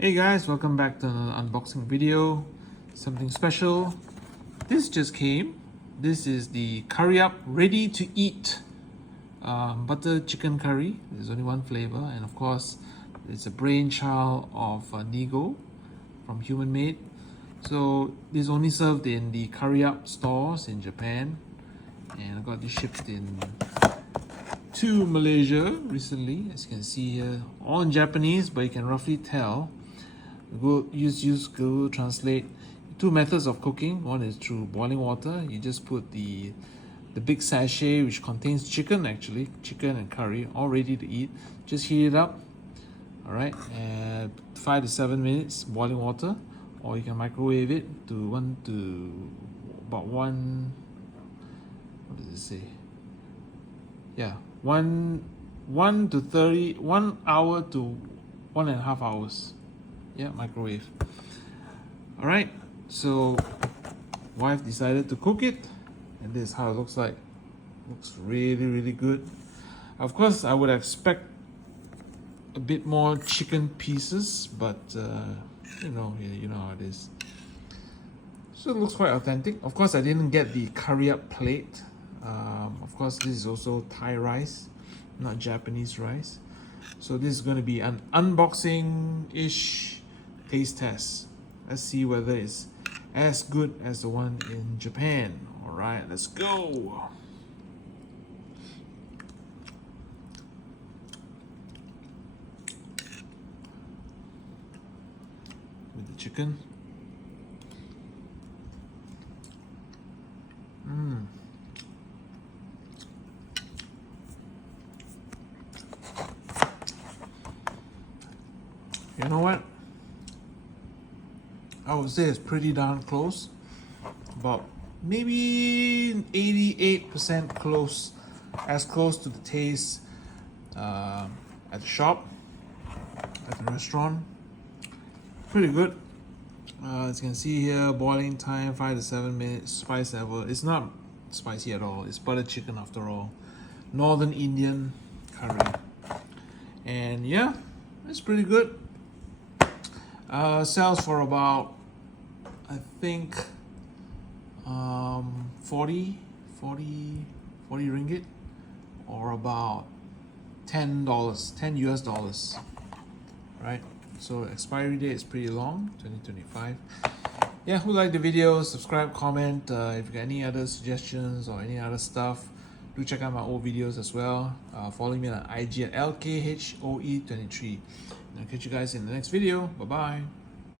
Hey guys, welcome back to another unboxing video. Something special. This just came. This is the curry up ready to eat butter chicken curry. There's only one flavor, and of course it's a brainchild of Nigo from Human Made. So this is only served in the curry up stores in Japan, and I got this shipped in to Malaysia recently. As you can see here, all in Japanese, but you can roughly tell. Use Google Translate. Two methods of cooking. One is through boiling water. You just put the big sachet which contains chicken, actually chicken and curry, all ready to eat. Just heat it up, all right, and 5 to 7 minutes boiling water, or you can microwave it to about one. What does it say? Yeah, 1 hour to 1.5 hours. Yeah, microwave. All right, so wife decided to cook it, and this is how it looks like. Looks really good. Of course, I would expect a bit more chicken pieces, but you know how it is. So it looks quite authentic. Of course, I didn't get the curry up plate. Of course, this is also Thai rice, not Japanese rice. So this is going to be an unboxing-ish taste test. Let's see whether it's as good as the one in Japan. All right, let's go. With the chicken. You know what? I would say it's pretty darn close. About maybe 88% close, as close to the taste at the shop, at the restaurant. Pretty good. As you can see here, boiling time 5 to 7 minutes. Spice level, it's not spicy at all. It's butter chicken after all. Northern Indian curry. And yeah, it's pretty good. Sells for about, I think, 40 ringgit, or about $10, $10 US, right? So expiry date is pretty long, 2025. Yeah, who liked the video, subscribe, comment. If you got any other suggestions or any other stuff, do check out my old videos as well. Follow me on IG at LKHOE23. I'll catch you guys in the next video. Bye bye.